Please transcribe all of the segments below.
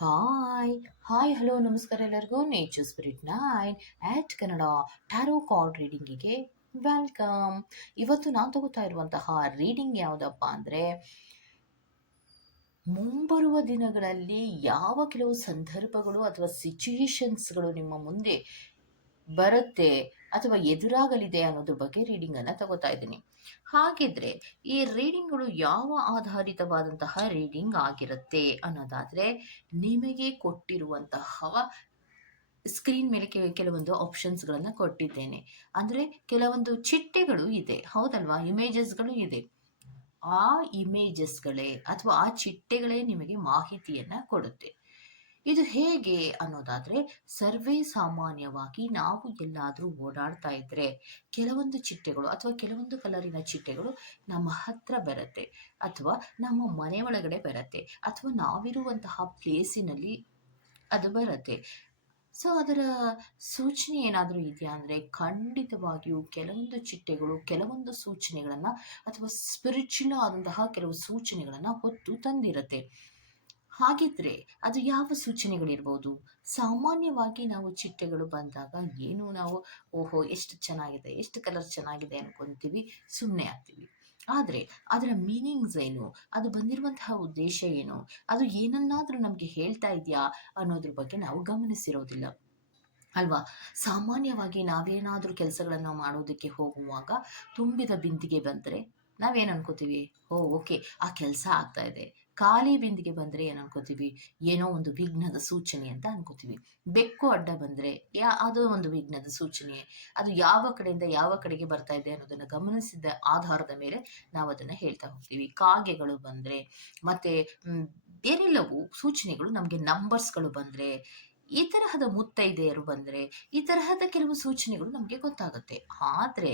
Hi hi hello ನಮಸ್ಕಾರ ಎಲ್ಲರಿಗೂ. Nature spirit nine at Kannada tarot card ರೀಡಿಂಗಿಗೆ welcome ಇವತ್ತು ನಾನು ತಗೋತಾ ಇರುವಂತಹ ರೀಡಿಂಗ್ ಯಾವುದಪ್ಪ ಅಂದರೆ, ಮುಂಬರುವ ದಿನಗಳಲ್ಲಿ ಯಾವ ಕೆಲವು ಸಂದರ್ಭಗಳು ಅಥವಾ ಸಿಚುಯೇಷನ್ಸ್ಗಳು ನಿಮ್ಮ ಮುಂದೆ ಬರುತ್ತೆ ಅಥವಾ ಎದುರಾಗಲಿದೆ ಅನ್ನೋದ್ರ ಬಗ್ಗೆ ರೀಡಿಂಗನ್ನು ತಗೋತಾ ಇದ್ದೀನಿ. ಹಾಗಿದ್ರೆ ಈ ರೀಡಿಂಗ್ಗಳು ಯಾವ ಆಧಾರಿತವಾದಂತಹ ರೀಡಿಂಗ್ ಆಗಿರುತ್ತೆ ಅನ್ನೋದಾದ್ರೆ ನಿಮಗೆ ಕೊಟ್ಟಿರುವಂತಹ ಸ್ಕ್ರೀನ್ ಮೇಲೆ ಕೆಲವೊಂದು ಕೆಲವೊಂದು ಆಪ್ಷನ್ಸ್ಗಳನ್ನು ಕೊಟ್ಟಿದ್ದೇನೆ. ಅಂದರೆ ಕೆಲವೊಂದು ಚಿಟ್ಟೆಗಳು ಇದೆ. ಹೌದಲ್ವಾ? ಇಮೇಜಸ್ಗಳು ಇದೆ. ಆ ಇಮೇಜಸ್ಗಳೇ ಅಥವಾ ಆ ಚಿಟ್ಟೆಗಳೇ ನಿಮಗೆ ಮಾಹಿತಿಯನ್ನು ಕೊಡುತ್ತೆ. ಇದು ಹೇಗೆ ಅನ್ನೋದಾದ್ರೆ, ಸರ್ವೇ ಸಾಮಾನ್ಯವಾಗಿ ನಾವು ಎಲ್ಲಾದರೂ ಓಡಾಡ್ತಾ ಇದ್ರೆ ಕೆಲವೊಂದು ಚಿಟ್ಟೆಗಳು ಅಥವಾ ಕೆಲವೊಂದು ಕಲರಿನ ಚಿಟ್ಟೆಗಳು ನಮ್ಮ ಹತ್ರ ಬರುತ್ತೆ ಅಥವಾ ನಮ್ಮ ಮನೆ ಒಳಗಡೆ ಬರುತ್ತೆ ಅಥವಾ ನಾವಿರುವಂತಹ ಪ್ಲೇಸಿನಲ್ಲಿ ಅದು ಬರುತ್ತೆ. ಸೊ ಅದರ ಸೂಚನೆ ಏನಾದರೂ ಇದೆಯಾ ಅಂದರೆ ಖಂಡಿತವಾಗಿಯೂ ಕೆಲವೊಂದು ಚಿಟ್ಟೆಗಳು, ಕೆಲವೊಂದು ಸೂಚನೆಗಳನ್ನು ಅಥವಾ ಸ್ಪಿರಿಚುಲ್ ಆದಂತಹ ಕೆಲವು ಸೂಚನೆಗಳನ್ನು ಹೊತ್ತು ತಂದಿರುತ್ತೆ. ಹಾಗಿದ್ರೆ ಅದು ಯಾವ ಸೂಚನೆಗಳಿರ್ಬೋದು? ಸಾಮಾನ್ಯವಾಗಿ ನಾವು ಚಿಟ್ಟೆಗಳು ಬಂದಾಗ ಏನು ನಾವು, ಓಹೋ, ಎಷ್ಟು ಚೆನ್ನಾಗಿದೆ, ಎಷ್ಟು ಕಲರ್ ಚೆನ್ನಾಗಿದೆ ಅನ್ಕೊಂತೀವಿ ಸುಮ್ಮನೆ ಆಗ್ತೀವಿ. ಆದರೆ ಅದರ ಮೀನಿಂಗ್ಸ್ ಏನು? ಅದು ಬಂದಿರುವಂತಹ ಉದ್ದೇಶ ಏನು? ಅದು ಏನನ್ನಾದರೂ ನಮಗೆ ಹೇಳ್ತಾ ಇದೆಯಾ ಅನ್ನೋದ್ರ ಬಗ್ಗೆ ನಾವು ಗಮನಿಸಿರೋದಿಲ್ಲ. ಅಲ್ವಾ? ಸಾಮಾನ್ಯವಾಗಿ ನಾವೇನಾದರೂ ಕೆಲಸಗಳನ್ನು ಮಾಡೋದಕ್ಕೆ ಹೋಗುವಾಗ ತುಂಬಿದ ಬಿಂದಿಗೆ ಬಂದರೆ ನಾವೇನು ಅನ್ಕೋತೀವಿ? ಓ, ಓಕೆ, ಆ ಕೆಲಸ ಆಗ್ತಾ ಇದೆ. ಖಾಲಿ ಬಿಂದಿಗೆ ಬಂದರೆ ಏನು ಅನ್ಕೋತೀವಿ? ಏನೋ ಒಂದು ವಿಘ್ನದ ಸೂಚನೆ ಅಂತ ಅನ್ಕೋತೀವಿ. ಬೆಕ್ಕು ಅಡ್ಡ ಬಂದರೆ ಯಾ ಅದು ಒಂದು ವಿಘ್ನದ ಸೂಚನೆ. ಅದು ಯಾವ ಕಡೆಯಿಂದ ಯಾವ ಕಡೆಗೆ ಬರ್ತಾ ಇದೆ ಅನ್ನೋದನ್ನು ಗಮನಿಸಿದ ಆಧಾರದ ಮೇಲೆ ನಾವು ಅದನ್ನು ಹೇಳ್ತಾ ಹೋಗ್ತೀವಿ. ಕಾಗೆಗಳು ಬಂದರೆ, ಮತ್ತು ಬೇರೆಲ್ಲವೂ ಸೂಚನೆಗಳು ನಮಗೆ ನಂಬರ್ಸ್ಗಳು ಬಂದರೆ, ಈ ತರಹದ ಮುತ್ತೈದೆಯರು ಬಂದರೆ, ಈ ತರಹದ ಕೆಲವು ಸೂಚನೆಗಳು ನಮಗೆ ಗೊತ್ತಾಗುತ್ತೆ. ಆದರೆ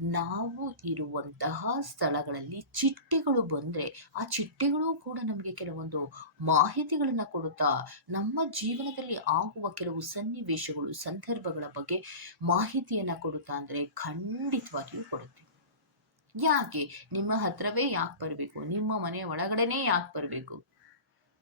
ನಾವು ಇರುವಂತಹ ಸ್ಥಳಗಳಲ್ಲಿ ಚಿಟ್ಟೆಗಳು ಬಂದರೆ ಆ ಚಿಟ್ಟೆಗಳು ಕೂಡ ನಮಗೆ ಕೆಲವೊಂದು ಮಾಹಿತಿಗಳನ್ನು ಕೊಡುತ್ತಾ ನಮ್ಮ ಜೀವನದಲ್ಲಿ ಆಗುವ ಕೆಲವು ಸನ್ನಿವೇಶಗಳು, ಸಂದರ್ಭಗಳ ಬಗ್ಗೆ ಮಾಹಿತಿಯನ್ನು ಕೊಡುತ್ತಾ ಅಂದರೆ ಖಂಡಿತವಾಗಿಯೂ ಕೊಡುತ್ತೆ. ಯಾಕೆ? ನಿಮ್ಮ ಹತ್ರವೇ ಯಾಕೆ ಬರಬೇಕು? ನಿಮ್ಮ ಮನೆ ಒಳಗಡೆನೇ ಯಾಕೆ ಬರಬೇಕು?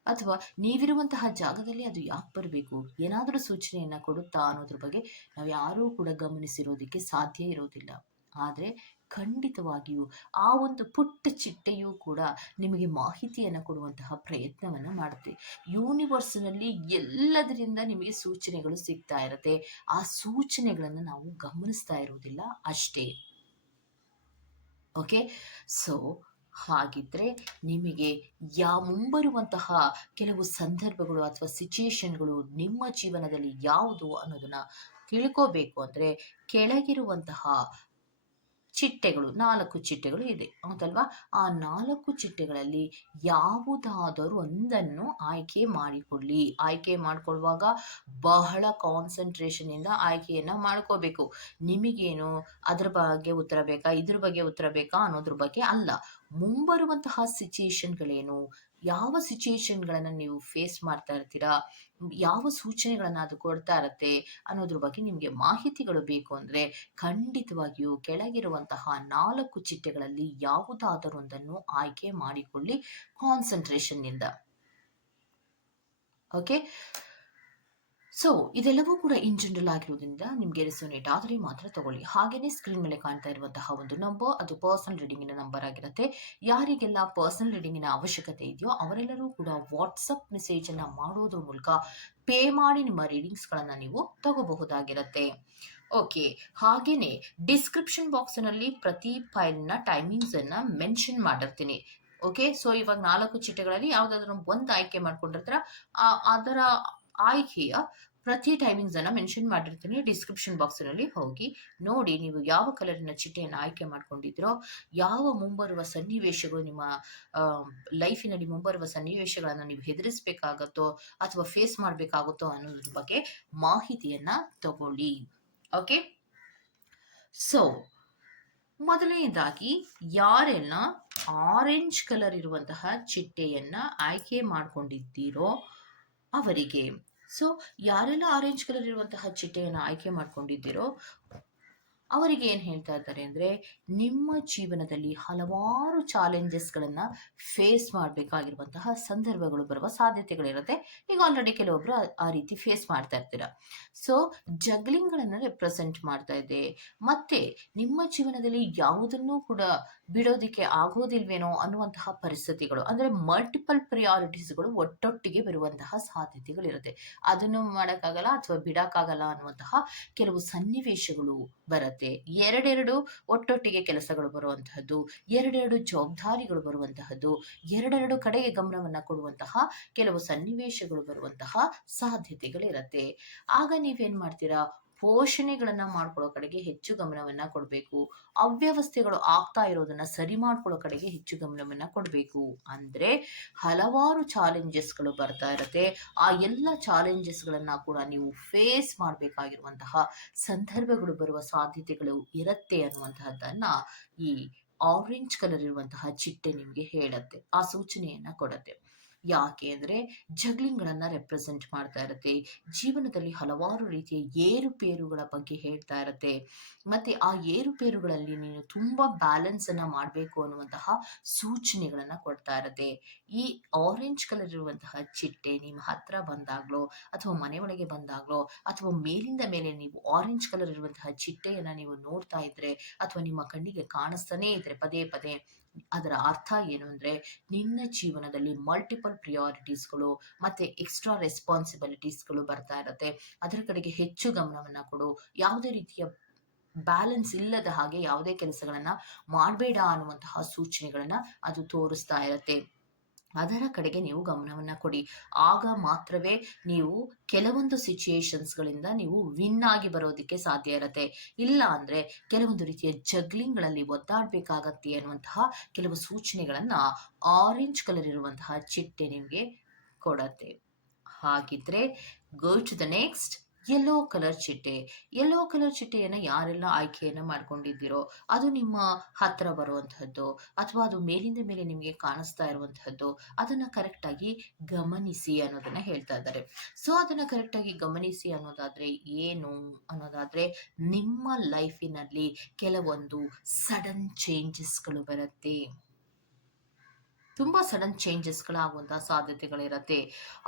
ಅಥವಾ ನೀವಿರುವಂತಹ ಜಾಗದಲ್ಲಿ ಅದು ಯಾಕೆ ಬರಬೇಕು? ಏನಾದರೂ ಸೂಚನೆಯನ್ನು ಕೊಡುತ್ತಾ ಅನ್ನೋದ್ರ ಬಗ್ಗೆ ನಾವು ಯಾರೂ ಕೂಡ ಗಮನಿಸಿರೋದಕ್ಕೆ ಸಾಧ್ಯ ಇರೋದಿಲ್ಲ. ಆದರೆ ಖಂಡಿತವಾಗಿಯೂ ಆ ಒಂದು ಪುಟ್ಟ ಚಿಟ್ಟೆಯೂ ಕೂಡ ನಿಮಗೆ ಮಾಹಿತಿಯನ್ನು ಕೊಡುವಂತಹ ಪ್ರಯತ್ನವನ್ನು ಮಾಡುತ್ತೆ. ಯೂನಿವರ್ಸ್ನಲ್ಲಿ ಎಲ್ಲದರಿಂದ ನಿಮಗೆ ಸೂಚನೆಗಳು ಸಿಗ್ತಾ ಇರುತ್ತೆ. ಆ ಸೂಚನೆಗಳನ್ನು ನಾವು ಗಮನಿಸ್ತಾ ಇರುವುದಿಲ್ಲ ಅಷ್ಟೇ. ಓಕೆ ಸೊ ಹಾಗಿದ್ರೆ ನಿಮಗೆ ಯಾ ಮುಂಬರುವಂತಹ ಕೆಲವು ಸಂದರ್ಭಗಳು ಅಥವಾ ಸಿಚುಯೇಷನ್ಗಳು ನಿಮ್ಮ ಜೀವನದಲ್ಲಿ ಯಾವುದು ಅನ್ನೋದನ್ನ ತಿಳ್ಕೋಬೇಕು ಅಂದರೆ ಕೆಳಗಿರುವಂತಹ ಚಿಟ್ಟೆಗಳು, ನಾಲ್ಕು ಚಿಟ್ಟೆಗಳು ಇದೆ. ಹೌದಲ್ವಾ? ಆ ನಾಲ್ಕು ಚಿಟ್ಟೆಗಳಲ್ಲಿ ಯಾವುದಾದರೂ ಒಂದನ್ನು ಆಯ್ಕೆ ಮಾಡಿಕೊಳ್ಳಿ. ಆಯ್ಕೆ ಮಾಡಿಕೊಳ್ಳುವಾಗ ಬಹಳ ಕಾನ್ಸಂಟ್ರೇಷನಿಂದ ಆಯ್ಕೆಯನ್ನು ಮಾಡ್ಕೋಬೇಕು. ನಿಮಗೇನು ಅದ್ರ ಬಗ್ಗೆ ಉತ್ತರ ಬೇಕಾ? ಇದ್ರ ಬಗ್ಗೆ ಉತ್ತರ ಬೇಕಾ ಅನ್ನೋದ್ರ ಬಗ್ಗೆ ಅಲ್ಲ. ಮುಂಬರುವಂತಹ ಸಿಚುಯೇಷನ್ಗಳೇನು ಯಾವ ಸಿಚುಯೇಷನ್ಗಳನ್ನು ನೀವು ಫೇಸ್ ಮಾಡ್ತಾ ಇರ್ತೀರಾ? ಯಾವ ಸೂಚನೆಗಳನ್ನು ಅದು ಕೊಡ್ತಾ ಇರುತ್ತೆ ಅನ್ನೋದ್ರ ಬಗ್ಗೆ ನಿಮಗೆ ಮಾಹಿತಿಗಳು ಬೇಕು ಅಂದರೆ ಖಂಡಿತವಾಗಿಯೂ ಕೆಳಗಿರುವಂತಹ ನಾಲ್ಕು ಚಿಟ್ಟೆಗಳಲ್ಲಿ ಯಾವುದಾದರೂ ಒಂದನ್ನು ಆಯ್ಕೆ ಮಾಡಿಕೊಳ್ಳಿ ಕಾನ್ಸಂಟ್ರೇಷನ್ನಿಂದ ಓಕೆ ಸೊ ಇದೆಲ್ಲವೂ ಕೂಡ ಇನ್ ಜನರಲ್ ಆಗಿರೋದ್ರಿಂದ ನಿಮಗೆ ರೆಸೋನೇಟ್ ಆದರೆ ಮಾತ್ರ ತಗೊಳ್ಳಿ. ಹಾಗೆಯೇ ಸ್ಕ್ರೀನ್ ಮೇಲೆ ಕಾಣ್ತಾ ಇರುವಂತಹ ಒಂದು ನಂಬರ್ ಅದು ಪರ್ಸನಲ್ ರೀಡಿಂಗಿನ ನಂಬರ್ ಆಗಿರುತ್ತೆ. ಯಾರಿಗೆಲ್ಲ ಪರ್ಸನಲ್ ರೀಡಿಂಗಿನ ಅವಶ್ಯಕತೆ ಇದೆಯೋ ಅವರೆಲ್ಲರೂ ಕೂಡ ವಾಟ್ಸಪ್ ಮೆಸೇಜ್ ಅನ್ನ ಮಾಡೋದ್ರ ಮೂಲಕ ಪೇ ಮಾಡಿ ನಿಮ್ಮ ರೀಡಿಂಗ್ಸ್ಗಳನ್ನು ನೀವು ತಗೋಬಹುದಾಗಿರುತ್ತೆ. ಓಕೆ ಹಾಗೆಯೇ ಡಿಸ್ಕ್ರಿಪ್ಷನ್ ಬಾಕ್ಸ್ನಲ್ಲಿ ಪ್ರತಿ ಫೈಲ್ನ ಅನ್ನ ಮೆನ್ಷನ್ ಮಾಡಿರ್ತೀನಿ. ಓಕೆ ಸೊ ಇವಾಗ ನಾಲ್ಕು ಚಿಟ್ಟೆಗಳಲ್ಲಿ ಯಾವುದಾದ್ರೂ ಒಂದು ಆಯ್ಕೆ ಮಾಡ್ಕೊಂಡಿರ್ತೀರ ಅದರ ಆಯ್ಕೆಯ ಪ್ರತಿ ಟೈಮಿಂಗ್ಸ್ ಅನ್ನ ಮೆನ್ಷನ್ ಮಾಡಿರ್ತೀನಿ. ಡಿಸ್ಕ್ರಿಪ್ಷನ್ ಬಾಕ್ಸ್ನಲ್ಲಿ ಹೋಗಿ ನೋಡಿ ನೀವು ಯಾವ ಕಲರಿನ ಚಿಟ್ಟೆಯನ್ನು ಆಯ್ಕೆ ಮಾಡ್ಕೊಂಡಿದ್ರೋ, ಯಾವ ಮುಂಬರುವ ಸನ್ನಿವೇಶಗಳು ನಿಮ್ಮ ಲೈಫಿನಲ್ಲಿ ಮುಂಬರುವ ಸನ್ನಿವೇಶಗಳನ್ನು ನೀವು ಹೆದರಿಸಬೇಕಾಗತ್ತೋ ಅಥವಾ ಫೇಸ್ ಮಾಡಬೇಕಾಗುತ್ತೋ ಅನ್ನೋದ್ರ ಬಗ್ಗೆ ಮಾಹಿತಿಯನ್ನ ತಗೊಳ್ಳಿ. ಓಕೆ ಸೊ ಮೊದಲನೇದಾಗಿ ಯಾರೆಲ್ಲ ಆರೆಂಜ್ ಕಲರ್ ಇರುವಂತಹ ಚಿಟ್ಟೆಯನ್ನ ಆಯ್ಕೆ ಮಾಡ್ಕೊಂಡಿದ್ದೀರೋ ಅವರಿಗೆ ಸೊ ಯಾರೆಲ್ಲ ಆರೆಂಜ್ ಕಲರ್ ಇರುವಂತಹ ಚಿಟ್ಟೆಯನ್ನು ಆಯ್ಕೆ ಮಾಡ್ಕೊಂಡಿದ್ದೀರೋ ಅವರಿಗೆ ಏನು ಹೇಳ್ತಾ ಇದ್ದಾರೆ ಅಂದರೆ, ನಿಮ್ಮ ಜೀವನದಲ್ಲಿ ಹಲವಾರು ಚಾಲೆಂಜಸ್ಗಳನ್ನು ಫೇಸ್ ಮಾಡಬೇಕಾಗಿರುವಂತಹ ಸಂದರ್ಭಗಳು ಬರುವ ಸಾಧ್ಯತೆಗಳಿರುತ್ತೆ. ಈಗ ಆಲ್ರೆಡಿ ಕೆಲವೊಬ್ಬರು ಆ- ರೀತಿ ಫೇಸ್ ಮಾಡ್ತಾ ಇರ್ತೀರ. ಸೊ ಜಗ್ಲಿಂಗ್ಗಳನ್ನು ರೆಪ್ರೆಸೆಂಟ್ ಮಾಡ್ತಾ ಇದೆ. ಮತ್ತೆ ನಿಮ್ಮ ಜೀವನದಲ್ಲಿ ಯಾವುದನ್ನೂ ಕೂಡ ಬಿಡೋದಕ್ಕೆ ಆಗೋದಿಲ್ವೇನೋ ಅನ್ನುವಂತಹ ಪರಿಸ್ಥಿತಿಗಳು, ಅಂದರೆ ಮಲ್ಟಿಪಲ್ ಪ್ರಿಯಾರಿಟೀಸ್ಗಳು ಒಟ್ಟೊಟ್ಟಿಗೆ ಬರುವಂತಹ ಸಾಧ್ಯತೆಗಳಿರುತ್ತೆ. ಅದನ್ನು ಮಾಡೋಕ್ಕಾಗಲ್ಲ ಅಥವಾ ಬಿಡೋಕ್ಕಾಗಲ್ಲ ಅನ್ನುವಂತಹ ಕೆಲವು ಸನ್ನಿವೇಶಗಳು ಬರುತ್ತೆ. ಎರಡೆರಡು ಒಟ್ಟೊಟ್ಟಿಗೆ ಕೆಲಸಗಳು ಬರುವಂತಹದ್ದು, ಎರಡೆರಡು ಜವಾಬ್ದಾರಿಗಳು ಬರುವಂತಹದ್ದು, ಎರಡೆರಡು ಕಡೆಗೆ ಗಮನವನ್ನ ಕೊಡುವಂತಹ ಕೆಲವು ಸನ್ನಿವೇಶಗಳು ಬರುವಂತಹ ಸಾಧ್ಯತೆಗಳಿರುತ್ತೆ. ಆಗ ನೀವೇನ್ ಮಾಡ್ತೀರಾ? ಪೋಷಣೆಗಳನ್ನ ಮಾಡ್ಕೊಳ್ಳೋ ಕಡೆಗೆ ಹೆಚ್ಚು ಗಮನವನ್ನ ಕೊಡಬೇಕು. ಅವ್ಯವಸ್ಥೆಗಳು ಆಗ್ತಾ ಇರೋದನ್ನ ಸರಿ ಮಾಡ್ಕೊಳ್ಳೋ ಕಡೆಗೆ ಹೆಚ್ಚು ಗಮನವನ್ನ ಕೊಡಬೇಕು. ಅಂದ್ರೆ ಹಲವಾರು ಚಾಲೆಂಜಸ್ಗಳು ಬರ್ತಾ ಇರುತ್ತೆ. ಆ ಎಲ್ಲ ಚಾಲೆಂಜಸ್ಗಳನ್ನ ಕೂಡ ನೀವು ಫೇಸ್ ಮಾಡಬೇಕಾಗಿರುವಂತಹ ಸಂದರ್ಭಗಳು ಬರುವ ಸಾಧ್ಯತೆಗಳು ಇರುತ್ತೆ ಅನ್ನುವಂತಹದ್ದನ್ನ ಈ ಆರೆಂಜ್ ಕಲರ್ ಇರುವಂತಹ ಚಿಟ್ಟೆ ನಿಮಗೆ ಹೇಳುತ್ತೆ. ಆ ಸೂಚನೆಯನ್ನ ಕೊಡುತ್ತೆ. ಯಾಕೆ ಅಂದರೆ ಜಗ್ಲಿಂಗ್ಗಳನ್ನ ರೆಪ್ರೆಸೆಂಟ್ ಮಾಡ್ತಾ ಇರುತ್ತೆ. ಜೀವನದಲ್ಲಿ ಹಲವಾರು ರೀತಿಯ ಏರುಪೇರುಗಳ ಬಗ್ಗೆ ಹೇಳ್ತಾ ಇರುತ್ತೆ. ಮತ್ತೆ ಆ ಏರುಪೇರುಗಳಲ್ಲಿ ನೀನು ತುಂಬ ಬ್ಯಾಲೆನ್ಸ್ ಅನ್ನ ಮಾಡಬೇಕು ಅನ್ನುವಂತಹ ಸೂಚನೆಗಳನ್ನ ಕೊಡ್ತಾ ಇರುತ್ತೆ. ಈ ಆರೆಂಜ್ ಕಲರ್ ಇರುವಂತಹ ಚಿಟ್ಟೆ ನಿಮ್ಮ ಹತ್ರ ಬಂದಾಗ್ಲೋ ಅಥವಾ ಮನೆ ಒಳಗೆ ಬಂದಾಗ್ಲೋ ಅಥವಾ ಮೇಲಿಂದ ಮೇಲೆ ನೀವು ಆರೆಂಜ್ ಕಲರ್ ಇರುವಂತಹ ಚಿಟ್ಟೆಯನ್ನ ನೀವು ನೋಡ್ತಾ ಇದ್ರೆ ಅಥವಾ ನಿಮ್ಮ ಕಣ್ಣಿಗೆ ಕಾಣಿಸ್ತಾನೇ ಇದ್ರೆ ಪದೇ ಪದೇ ಅದರ ಅರ್ಥ ಏನು ಅಂದರೆ ನಿನ್ನ ಜೀವನದಲ್ಲಿ ಮಲ್ಟಿಪಲ್ ಪ್ರಿಯಾರಿಟೀಸ್ಗಳು ಮತ್ತೆ ಎಕ್ಸ್ಟ್ರಾ ರೆಸ್ಪಾನ್ಸಿಬಿಲಿಟೀಸ್ಗಳು ಬರ್ತಾ ಇರುತ್ತೆ. ಅದರ ಕಡೆಗೆ ಹೆಚ್ಚು ಗಮನವನ್ನು ಕೊಡು. ಯಾವುದೇ ರೀತಿಯ ಬ್ಯಾಲೆನ್ಸ್ ಇಲ್ಲದ ಹಾಗೆ ಯಾವುದೇ ಕೆಲಸಗಳನ್ನು ಮಾಡಬೇಡ ಅನ್ನುವಂತಹ ಸೂಚನೆಗಳನ್ನು ಅದು ತೋರಿಸ್ತಾ ಇರತ್ತೆ. ಅದರ ಕಡೆಗೆ ನೀವು ಗಮನವನ್ನ ಕೊಡಿ. ಆಗ ಮಾತ್ರವೇ ನೀವು ಕೆಲವೊಂದು ಸಿಚುಯೇಷನ್ಸ್ಗಳಿಂದ ನೀವು ವಿನ್ ಆಗಿ ಬರೋದಕ್ಕೆ ಸಾಧ್ಯ ಇರತ್ತೆ. ಇಲ್ಲ ಅಂದ್ರೆ ಕೆಲವೊಂದು ರೀತಿಯ ಜಗ್ಲಿಂಗ್ಗಳಲ್ಲಿ ಒದ್ದಾಡಬೇಕಾಗತ್ತೆ ಅನ್ನುವಂತಹ ಕೆಲವು ಸೂಚನೆಗಳನ್ನ ಆರೆಂಜ್ ಕಲರ್ ಇರುವಂತಹ ಚಿಟ್ಟೆ ನಿಮಗೆ ಕೊಡತ್ತೆ. ಹಾಗಿದ್ರೆ go to the next yellow colour ಚಿಟ್ಟೆ. ಯೆಲ್ಲೋ ಕಲರ್ ಚಿಟ್ಟೆಯನ್ನು ಯಾರೆಲ್ಲ ಆಯ್ಕೆಯನ್ನು ಮಾಡ್ಕೊಂಡಿದ್ದೀರೋ ಅದು ನಿಮ್ಮ ಹತ್ರ ಬರುವಂತಹದ್ದು ಅಥವಾ ಅದು ಮೇಲಿಂದ ಮೇಲೆ ನಿಮಗೆ ಕಾಣಿಸ್ತಾ ಇರುವಂತಹದ್ದು ಅದನ್ನ ಕರೆಕ್ಟಾಗಿ ಗಮನಿಸಿ ಅನ್ನೋದನ್ನ ಹೇಳ್ತಾ ಇದ್ದಾರೆ. ಸೊ ಅದನ್ನ ಕರೆಕ್ಟಾಗಿ ಗಮನಿಸಿ ಅನ್ನೋದಾದ್ರೆ ಏನು ಅನ್ನೋದಾದ್ರೆ ನಿಮ್ಮ ಲೈಫಿನಲ್ಲಿ ಕೆಲವೊಂದು ಸಡನ್ ಚೇಂಜಸ್ಗಳು ಬರುತ್ತೆ. ತುಂಬಾ ಸಡನ್ ಚೇಂಜಸ್ಗಳಾಗುವಂಥ ಸಾಧ್ಯತೆಗಳಿರತ್ತೆ.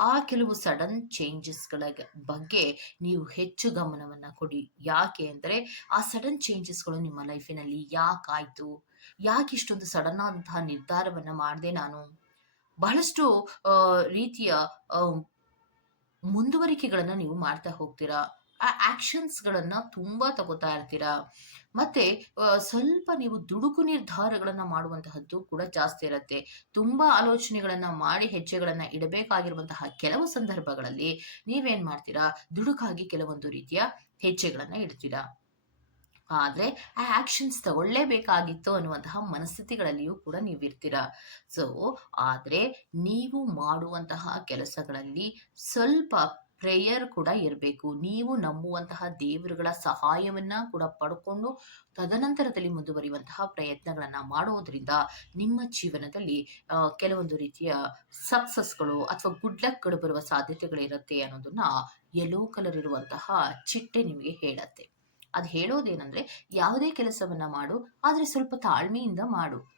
ಆ ಕೆಲವು ಸಡನ್ ಚೇಂಜಸ್ಗಳ ಬಗ್ಗೆ ನೀವು ಹೆಚ್ಚು ಗಮನವನ್ನ ಕೊಡಿ. ಯಾಕೆ ಅಂದರೆ ಆ ಸಡನ್ ಚೇಂಜಸ್ಗಳು ನಿಮ್ಮ ಲೈಫಿನಲ್ಲಿ ಯಾಕಾಯ್ತು? ಯಾಕೆ ಇಷ್ಟೊಂದು ಸಡನ್ ಆದಂತಹ ನಿರ್ಧಾರವನ್ನ ಮಾಡಿದೆ ನಾನು? ಬಹಳಷ್ಟು ರೀತಿಯ ಮುಂದುವರಿಕೆಗಳನ್ನ ನೀವು ಮಾಡ್ತಾ ಹೋಗ್ತೀರಾ? ಆ ಆಕ್ಷನ್ಸ್ಗಳನ್ನ ತುಂಬಾ ತಗೋತಾ ಇರ್ತೀರಾ? ಮತ್ತೆ ಸ್ವಲ್ಪ ನೀವು ದುಡುಕು ನಿರ್ಧಾರಗಳನ್ನ ಮಾಡುವಂತಹದ್ದು ಕೂಡ ಜಾಸ್ತಿ ಇರುತ್ತೆ. ತುಂಬಾ ಆಲೋಚನೆಗಳನ್ನ ಮಾಡಿ ಹೆಜ್ಜೆಗಳನ್ನ ಇಡಬೇಕಾಗಿರುವಂತಹ ಕೆಲವು ಸಂದರ್ಭಗಳಲ್ಲಿ ನೀವೇನ್ ಮಾಡ್ತೀರಾ? ದುಡುಕಾಗಿ ಕೆಲವೊಂದು ರೀತಿಯ ಹೆಜ್ಜೆಗಳನ್ನ ಇಡ್ತೀರಾ? ಆದ್ರೆ, ಆ ಆಕ್ಷನ್ಸ್ ತಗೊಳ್ಳೇಬೇಕಾಗಿತ್ತು ಅನ್ನುವಂತಹ ಮನಸ್ಥಿತಿಗಳಲ್ಲಿಯೂ ಕೂಡ ನೀವು ಇರ್ತೀರಾ ಸೊ, ಆದ್ರೆ, ನೀವು ಮಾಡುವಂತಹ ಕೆಲಸಗಳಲ್ಲಿ ಸ್ವಲ್ಪ ಪ್ರೇಯರ್ ಕೂಡ ಇರಬೇಕು. ನೀವು ನಂಬುವಂತಹ ದೇವರುಗಳ ಸಹಾಯವನ್ನ ಕೂಡ ಪಡ್ಕೊಂಡು ತದನಂತರದಲ್ಲಿ ಮುಂದುವರಿಯುವಂತಹ ಪ್ರಯತ್ನಗಳನ್ನ ಮಾಡೋದ್ರಿಂದ ನಿಮ್ಮ ಜೀವನದಲ್ಲಿ ಕೆಲವೊಂದು ರೀತಿಯ ಸಕ್ಸಸ್ಗಳು ಅಥವಾ ಗುಡ್ ಲಕ್ಗಳು ಬರುವ ಸಾಧ್ಯತೆಗಳಿರುತ್ತೆ ಅನ್ನೋದನ್ನ ಯೆಲ್ಲೋ ಕಲರ್ ಇರುವಂತಹ ಚಿಟ್ಟೆ ನಿಮಗೆ ಹೇಳತ್ತೆ. ಅದು ಹೇಳೋದೇನಂದ್ರೆ, ಯಾವುದೇ ಕೆಲಸವನ್ನ ಮಾಡು, ಆದ್ರೆ ಸ್ವಲ್ಪ ತಾಳ್ಮೆಯಿಂದ ಮಾಡು.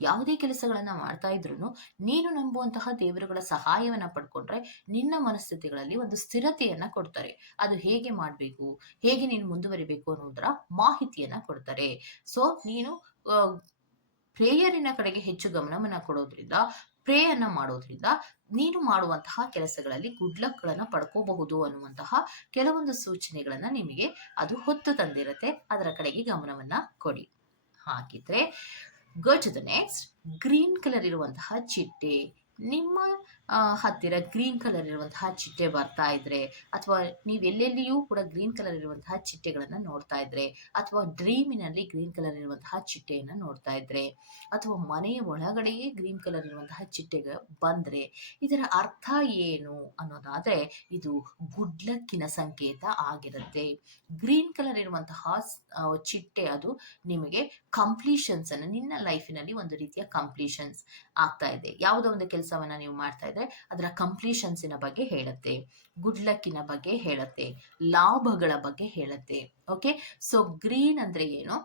ಯಾವುದೇ ಕೆಲಸಗಳನ್ನ ಮಾಡ್ತಾ ಇದ್ರು ನೀನು ನಂಬುವಂತಹ ದೇವರುಗಳ ಸಹಾಯವನ್ನ ಪಡ್ಕೊಂಡ್ರೆ ನಿನ್ನ ಮನಸ್ಥಿತಿಗಳಲ್ಲಿ ಒಂದು ಸ್ಥಿರತೆಯನ್ನ ಕೊಡ್ತಾರೆ. ಅದು ಹೇಗೆ ಮಾಡಬೇಕು, ಹೇಗೆ ನೀನು ಮುಂದುವರಿಬೇಕು ಅನ್ನೋದರ ಮಾಹಿತಿಯನ್ನ ಕೊಡ್ತಾರೆ. ಸೊ ನೀನು ಪ್ರೇಯರಿನ ಕಡೆಗೆ ಹೆಚ್ಚು ಗಮನವನ್ನ ಕೊಡೋದ್ರಿಂದ ಪ್ರೇಯನ್ನ ಮಾಡೋದ್ರಿಂದ ನೀನು ಮಾಡುವಂತಹ ಕೆಲಸಗಳಲ್ಲಿ ಗುಡ್ ಲಕ್ ಗಳನ್ನ ಪಡ್ಕೋಬಹುದು ಅನ್ನುವಂತಹ ಕೆಲವೊಂದು ಸೂಚನೆಗಳನ್ನ ನಿಮಗೆ ಅದು ಹೊತ್ತು ತಂದಿರತ್ತೆ. ಅದರ ಕಡೆಗೆ ಗಮನವನ್ನ ಕೊಡಿ. ಹಾಗಿದ್ರೆ go to the next green colour ಇರುವಂತಹ ಚಿಟ್ಟೆ. ನಿಮ್ಮ ಹತ್ತಿರ ಗ್ರೀನ್ ಕಲರ್ ಇರುವಂತಹ ಚಿಟ್ಟೆ ಬರ್ತಾ ಇದ್ರೆ, ಅಥವಾ ನೀವು ಎಲ್ಲೆಲ್ಲಿಯೂ ಕೂಡ ಗ್ರೀನ್ ಕಲರ್ ಇರುವಂತಹ ಚಿಟ್ಟೆಗಳನ್ನ ನೋಡ್ತಾ ಇದ್ರೆ, ಅಥವಾ ಡ್ರೀಮಿನಲ್ಲಿ ಗ್ರೀನ್ ಕಲರ್ ಇರುವಂತಹ ಚಿಟ್ಟೆಯನ್ನ ನೋಡ್ತಾ ಇದ್ರೆ, ಅಥವಾ ಮನೆಯ ಒಳಗಡೆಯೇ ಗ್ರೀನ್ ಕಲರ್ ಇರುವಂತಹ ಚಿಟ್ಟೆ ಬಂದ್ರೆ, ಇದರ ಅರ್ಥ ಏನು ಅನ್ನೋದಾದ್ರೆ ಇದು ಗುಡ್ ಲಕ್ಕಿನ ಸಂಕೇತ ಆಗಿರುತ್ತೆ. ಗ್ರೀನ್ ಕಲರ್ ಇರುವಂತಹ ಚಿಟ್ಟೆ ಅದು ನಿಮಗೆ ಕಂಪ್ಲೀಷನ್ಸ್ ಅನ್ನು, ನಿನ್ನ ಲೈಫಿನಲ್ಲಿ ಒಂದು ರೀತಿಯ ಕಂಪ್ಲೀಷನ್ಸ್ ಆಗ್ತಾ ಇದೆ. ಯಾವುದೋ ಒಂದು ಕೆಲಸವನ್ನ ನೀವು ಮಾಡ್ತಾ ಇದ್ರೆ ಅದರ ಕಂಪ್ಲೀಷನ್ಸಿನ ಬಗ್ಗೆ ಹೇಳುತ್ತೆ ಗುಡ್ ಲಕ್ಕಿನ ಬಗ್ಗೆ ಹೇಳುತ್ತೆ, ಲಾಭಗಳ ಬಗ್ಗೆ ಹೇಳುತ್ತೆ ಓಕೆ ಸೊ ಗ್ರೀನ್ ಅಂದ್ರೆ ಏನು?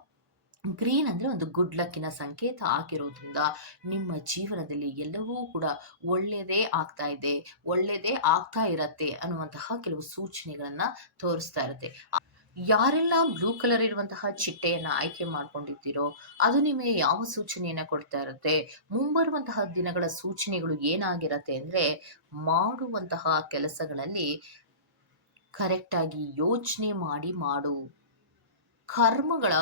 ಗ್ರೀನ್ ಅಂದ್ರೆ ಒಂದು ಗುಡ್ ಲಕ್ಕಿನ ಸಂಕೇತ ಆಗಿರೋದ್ರಿಂದ ನಿಮ್ಮ ಜೀವನದಲ್ಲಿ ಎಲ್ಲವೂ ಕೂಡ ಒಳ್ಳೆಯದೇ ಆಗ್ತಾ ಇದೆ, ಒಳ್ಳೆಯದೇ ಆಗ್ತಾ ಇರತ್ತೆ ಅನ್ನುವಂತಹ ಕೆಲವು ಸೂಚನೆಗಳನ್ನ ತೋರಿಸ್ತಾ ಇರುತ್ತೆ. ಯಾರೆಲ್ಲ ಬ್ಲೂ ಕಲರ್ ಇರುವಂತಹ ಚಿಟ್ಟೆಯನ್ನ ಆಯ್ಕೆ ಮಾಡ್ಕೊಂಡಿದ್ದೀರೋ, ಅದು ನಿಮಗೆ ಯಾವ ಸೂಚನೆಯನ್ನ ಕೊಡ್ತಾ ಇರುತ್ತೆ? ಮುಂಬರುವಂತಹ ದಿನಗಳ ಸೂಚನೆಗಳು ಏನಾಗಿರತ್ತೆ ಅಂದ್ರೆ, ಮಾಡುವಂತಹ ಕೆಲಸಗಳಲ್ಲಿ ಕರೆಕ್ಟ್ ಆಗಿ ಯೋಚನೆ ಮಾಡಿ ಮಾಡು. ಕರ್ಮಗಳ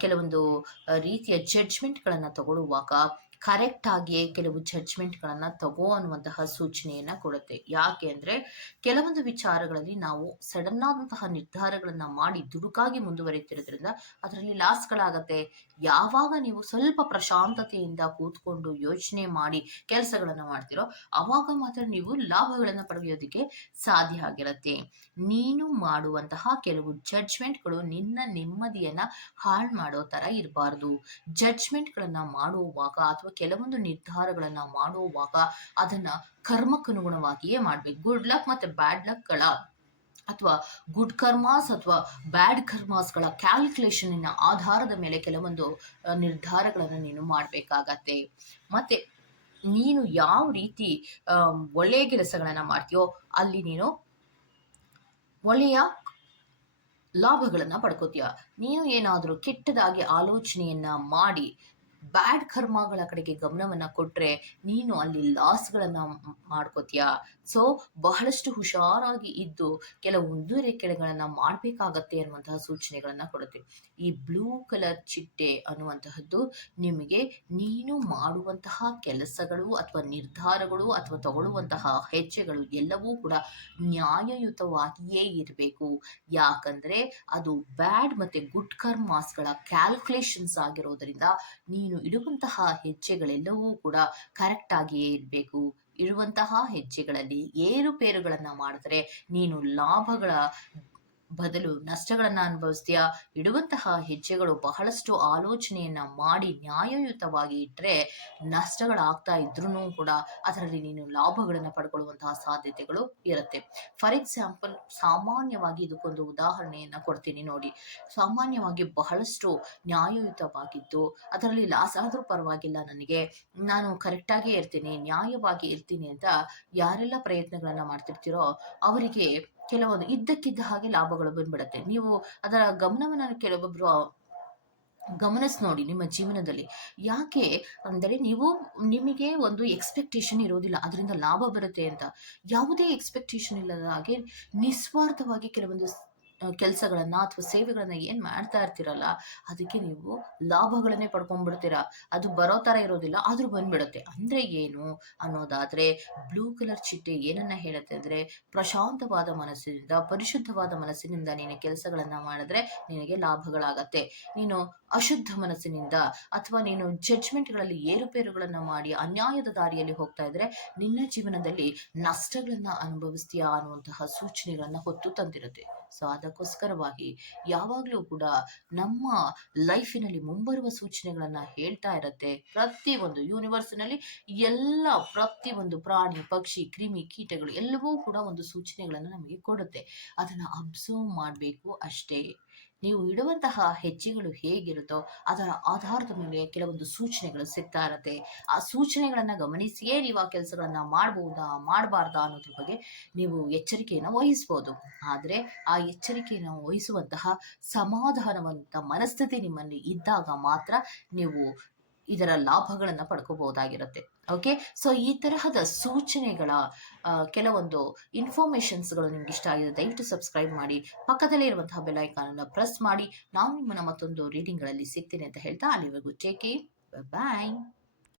ಕೆಲವೊಂದು ರೀತಿಯ ಜಡ್ಜ್ಮೆಂಟ್ಗಳನ್ನು ತಗೊಳ್ಳುವಾಗ ಕರೆಕ್ಟ್ ಆಗಿ ಕೆಲವು ಜಡ್ಜ್ಮೆಂಟ್ಗಳನ್ನು ತಗೋ ಅನ್ನುವಂತಹ ಸೂಚನೆಯನ್ನ ಕೊಡುತ್ತೆ. ಯಾಕೆ ಅಂದ್ರೆ ಕೆಲವೊಂದು ವಿಚಾರಗಳಲ್ಲಿ ನಾವು ಸಡನ್ ಆದಂತಹ ನಿರ್ಧಾರಗಳನ್ನ ಮಾಡಿ ದುಡುಕಾಗಿ ಮುಂದುವರಿತಿರೋದ್ರಿಂದ ಅದರಲ್ಲಿ ಲಾಸ್ಗಳಾಗತ್ತೆ ಯಾವಾಗ ನೀವು ಸ್ವಲ್ಪ ಪ್ರಶಾಂತತೆಯಿಂದ ಕೂತ್ಕೊಂಡು ಯೋಚನೆ ಮಾಡಿ ಕೆಲಸಗಳನ್ನು ಮಾಡ್ತಿರೋ ಅವಾಗ ಮಾತ್ರ ನೀವು ಲಾಭಗಳನ್ನ ಪಡೆಯೋದಕ್ಕೆ ಸಾಧ್ಯ ಆಗಿರತ್ತೆ. ನೀನು ಮಾಡುವಂತಹ ಕೆಲವು ಜಡ್ಜ್ಮೆಂಟ್ಗಳು ನಿನ್ನ ನೆಮ್ಮದಿಯನ್ನ ಹಾಳು ಮಾಡೋ ತರ ಇರಬಾರ್ದು. ಜಡ್ಜ್ಮೆಂಟ್ಗಳನ್ನು ಮಾಡುವಾಗ ಕೆಲವೊಂದು ನಿರ್ಧಾರಗಳನ್ನ ಮಾಡುವಾಗ ಅದನ್ನ ಕರ್ಮಕ್ಕನುಗುಣವಾಗಿಯೇ ಮಾಡ್ಬೇಕು. ಗುಡ್ ಲಕ್ ಮತ್ತೆ ಬ್ಯಾಡ್ ಲಕ್ಗಳ ಅಥವಾ ಗುಡ್ ಕರ್ಮಾಸ್ ಅಥವಾ ಬ್ಯಾಡ್ ಕರ್ಮಾಸ್ಗಳ ಕ್ಯಾಲ್ಕುಲೇಷನ್ನ ಆಧಾರದ ಮೇಲೆ ಕೆಲವೊಂದು ನಿರ್ಧಾರಗಳನ್ನು ನೀನು ಮಾಡಬೇಕಾಗತ್ತೆ. ಮತ್ತೆ ನೀನು ಯಾವ ರೀತಿ ಒಳ್ಳೆಯ ಕೆಲಸಗಳನ್ನ ಮಾಡ್ತೀಯೋ ಅಲ್ಲಿ ನೀನು ಒಳ್ಳೆಯ ಲಾಭಗಳನ್ನ ಪಡ್ಕೋತೀಯ. ನೀನು ಏನಾದರೂ ಕೆಟ್ಟದಾಗಿ ಆಲೋಚನೆಯನ್ನ ಮಾಡಿ ಬ್ಯಾಡ್ ಕರ್ಮಗಳ ಕಡೆಗೆ ಗಮನವನ್ನ ಕೊಟ್ರೆ ನೀನು ಅಲ್ಲಿ ಲಾಸ್ಗಳನ್ನ ಮಾಡ್ಕೋತೀಯ? ಸೊ ಬಹಳಷ್ಟು ಹುಷಾರಾಗಿ ಇದ್ದು ಕೆಲವು ಮುಂದುವರಿಕೆಗಳನ್ನ ಮಾಡಬೇಕಾಗತ್ತೆ ಅನ್ನುವಂತಹ ಸೂಚನೆಗಳನ್ನ ಕೊಡುತ್ತೆ. ಈ ಬ್ಲೂ ಕಲರ್ ಚಿಟ್ಟೆ ಅನ್ನುವಂತಹದ್ದು ನಿಮಗೆ ನೀನು ಮಾಡುವಂತಹ ಕೆಲಸಗಳು ಅಥವಾ ನಿರ್ಧಾರಗಳು ಅಥವಾ ತಗೊಳ್ಳುವಂತಹ ಹೆಜ್ಜೆಗಳು ಎಲ್ಲವೂ ಕೂಡ ನ್ಯಾಯಯುತವಾಗಿಯೇ ಇರಬೇಕು. ಯಾಕಂದ್ರೆ ಅದು ಬ್ಯಾಡ್ ಮತ್ತೆ ಗುಡ್ ಕರ್ಮಾಸ್ಗಳ ಕ್ಯಾಲ್ಕುಲೇಷನ್ಸ್ ಆಗಿರೋದ್ರಿಂದ ನೀನು ಇಡುವಂತಹ ಹೆಜ್ಜೆಗಳೆಲ್ಲವೂ ಕೂಡ ಕರೆಕ್ಟ್ ಆಗಿಯೇ ಇರಬೇಕು. ಇರುವಂತಹ ಹೆಜ್ಜೆಗಳಲ್ಲಿ ಏರುಪೇರುಗಳನ್ನ ಮಾಡಿದ್ರೆ ನೀನು ಲಾಭಗಳ ಬದಲು ನಷ್ಟಗಳನ್ನ ಅನುಭವಿಸ್ತೀಯ? ಇಡುವಂತಹ ಹೆಜ್ಜೆಗಳು ಬಹಳಷ್ಟು ಆಲೋಚನೆಯನ್ನ ಮಾಡಿ ನ್ಯಾಯಯುತವಾಗಿ ಇಟ್ರೆ ನಷ್ಟಗಳಾಗ್ತಾ ಇದ್ರೂ ಕೂಡ ಅದರಲ್ಲಿ ನೀನು ಲಾಭಗಳನ್ನ ಪಡ್ಕೊಳ್ಳುವಂತಹ ಸಾಧ್ಯತೆಗಳು ಇರುತ್ತೆ. ಫಾರ್ ಎಕ್ಸಾಂಪಲ್, ಸಾಮಾನ್ಯವಾಗಿ ಇದಕ್ಕೊಂದು ಉದಾಹರಣೆಯನ್ನ ಕೊಡ್ತೀನಿ ನೋಡಿ. ಸಾಮಾನ್ಯವಾಗಿ ಬಹಳಷ್ಟು ನ್ಯಾಯಯುತವಾಗಿದ್ದು, ಅದರಲ್ಲಿ ಲಾಸ್ ಆದರೂ ಪರವಾಗಿಲ್ಲ ನನಗೆ. ನಾನು ಕರೆಕ್ಟಾಗೇ ಇರ್ತೀನಿ, ನ್ಯಾಯವಾಗಿ ಇರ್ತೀನಿ ಅಂತ ಯಾರೆಲ್ಲ ಪ್ರಯತ್ನಗಳನ್ನ ಮಾಡ್ತಿರ್ತೀರೋ, ಅವರಿಗೆ ಕೆಲವೊಂದು ಇದ್ದಕ್ಕಿದ್ದ ಹಾಗೆ ಲಾಭಗಳು ಬಂದ್ಬಿಡತ್ತೆ. ನೀವು ಅದರ ಗಮನವನ್ನ ಕೆಲವೊಬ್ರು, ಗಮನಿಸಿ ನೋಡಿ ನಿಮ್ಮ ಜೀವನದಲ್ಲಿ. ಯಾಕೆ ಅಂದರೆ ನೀವು ನಿಮಗೆ ಒಂದು ಎಕ್ಸ್ಪೆಕ್ಟೇಷನ್ ಇರೋದಿಲ್ಲ ಅದರಿಂದ ಲಾಭ ಬರುತ್ತೆ ಅಂತ. ಯಾವುದೇ ಎಕ್ಸ್ಪೆಕ್ಟೇಷನ್ ಇಲ್ಲದ ಹಾಗೆ ನಿಸ್ವಾರ್ಥವಾಗಿ ಕೆಲವೊಂದು ಕೆಲಸಗಳನ್ನ ಅಥವಾ ಸೇವೆಗಳನ್ನ ಏನ್ ಮಾಡ್ತಾ ಇರ್ತೀರಲ್ಲ, ಅದಕ್ಕೆ ನೀವು ಲಾಭಗಳನ್ನೇ ಪಡ್ಕೊಂಡ್ಬಿಡ್ತೀರಾ. ಅದು ಬರೋ ತರ ಇರೋದಿಲ್ಲ, ಆದ್ರೂ ಬಂದ್ಬಿಡುತ್ತೆ. ಅಂದ್ರೆ ಏನು ಅನ್ನೋದಾದ್ರೆ, ಬ್ಲೂ ಕಲರ್ ಚಿಟ್ಟೆ ಏನನ್ನ ಹೇಳುತ್ತೆ ಅಂದ್ರೆ, ಪ್ರಶಾಂತವಾದ ಮನಸ್ಸಿನಿಂದ, ಪರಿಶುದ್ಧವಾದ ಮನಸ್ಸಿನಿಂದ ನೀನು ಕೆಲಸಗಳನ್ನ ಮಾಡಿದ್ರೆ ನಿನಗೆ ಲಾಭಗಳಾಗತ್ತೆ. ನೀನು ಅಶುದ್ಧ ಮನಸ್ಸಿನಿಂದ ಅಥವಾ ನೀನು ಜಡ್ಜ್ಮೆಂಟ್ಗಳಲ್ಲಿ ಏರುಪೇರುಗಳನ್ನ ಮಾಡಿ ಅನ್ಯಾಯದ ದಾರಿಯಲ್ಲಿ ಹೋಗ್ತಾ ಇದ್ರೆ, ನಿನ್ನ ಜೀವನದಲ್ಲಿ ನಷ್ಟಗಳನ್ನ ಅನುಭವಿಸ್ತೀಯಾ ಅನ್ನುವಂತಹ ಸೂಚನೆಗಳನ್ನ ಹೊತ್ತು ತಂದಿರುತ್ತೆ. ಸೊ ಅದಕ್ಕೋಸ್ಕರವಾಗಿ ಯಾವಾಗಲೂ ಕೂಡ ನಮ್ಮ ಲೈಫಿನಲ್ಲಿ ಮುಂಬರುವ ಸೂಚನೆಗಳನ್ನ ಹೇಳ್ತಾ ಇರತ್ತೆ. ಪ್ರತಿ ಒಂದು ಯೂನಿವರ್ಸ್ನಲ್ಲಿ ಎಲ್ಲ ಪ್ರತಿ ಒಂದು ಪ್ರಾಣಿ, ಪಕ್ಷಿ, ಕ್ರಿಮಿ ಕೀಟಗಳು ಎಲ್ಲವೂ ಕೂಡ ಒಂದು ಸೂಚನೆಗಳನ್ನು ನಮಗೆ ಕೊಡುತ್ತೆ. ಅದನ್ನ ಅಬ್ಸರ್ವ್ ಮಾಡಬೇಕು ಅಷ್ಟೇ. ನೀವು ಇಡುವಂತಹ ಹೆಜ್ಜೆಗಳು ಹೇಗಿರುತ್ತೋ ಅದರ ಆಧಾರದ ಮೇಲೆ ಕೆಲವೊಂದು ಸೂಚನೆಗಳು ಸಿಗ್ತಾ ಇರುತ್ತೆ. ಆ ಸೂಚನೆಗಳನ್ನ ಗಮನಿಸಿಯೇ ನೀವು ಆ ಕೆಲಸಗಳನ್ನ ಮಾಡ್ಬೋದಾ, ಮಾಡಬಾರ್ದಾ ಅನ್ನೋದ್ರ ಬಗ್ಗೆ ನೀವು ಎಚ್ಚರಿಕೆಯನ್ನು ವಹಿಸ್ಬೋದು. ಆದರೆ ಆ ಎಚ್ಚರಿಕೆಯನ್ನು ವಹಿಸುವಂತಹ ಸಮಾಧಾನವಂತ ಮನಸ್ಥಿತಿ ನಿಮ್ಮಲ್ಲಿ ಇದ್ದಾಗ ಮಾತ್ರ ನೀವು ಇದರ ಲಾಭಗಳನ್ನ ಪಡ್ಕೋಬಹುದಾಗಿರುತ್ತೆ. ಓಕೆ ಸೊ ಈ ತರಹದ ಸೂಚನೆಗಳ ಕೆಲವೊಂದು ಇನ್ಫಾರ್ಮೇಶನ್ಸ್ಗಳು ನಿಮ್ಗೆ ಇಷ್ಟ ಆಗಿದೆ, ದಯವಿಟ್ಟು ಸಬ್ಸ್ಕ್ರೈಬ್ ಮಾಡಿ. ಪಕ್ಕದಲ್ಲೇ ಇರುವಂತಹ ಬೆಲ್ ಐಕಾನ್ ಅನ್ನು ಪ್ರೆಸ್ ಮಾಡಿ. ನಾವು ನಿಮ್ಮನ್ನ ಮತ್ತೊಂದು ರೀಡಿಂಗ್ಗಳಲ್ಲಿ ಸಿಗ್ತೀನಿ ಅಂತ ಹೇಳ್ತಾ ಅಲ್ಲಿವರೆಗೂ ಟೇಕ್ ಬಾಯ್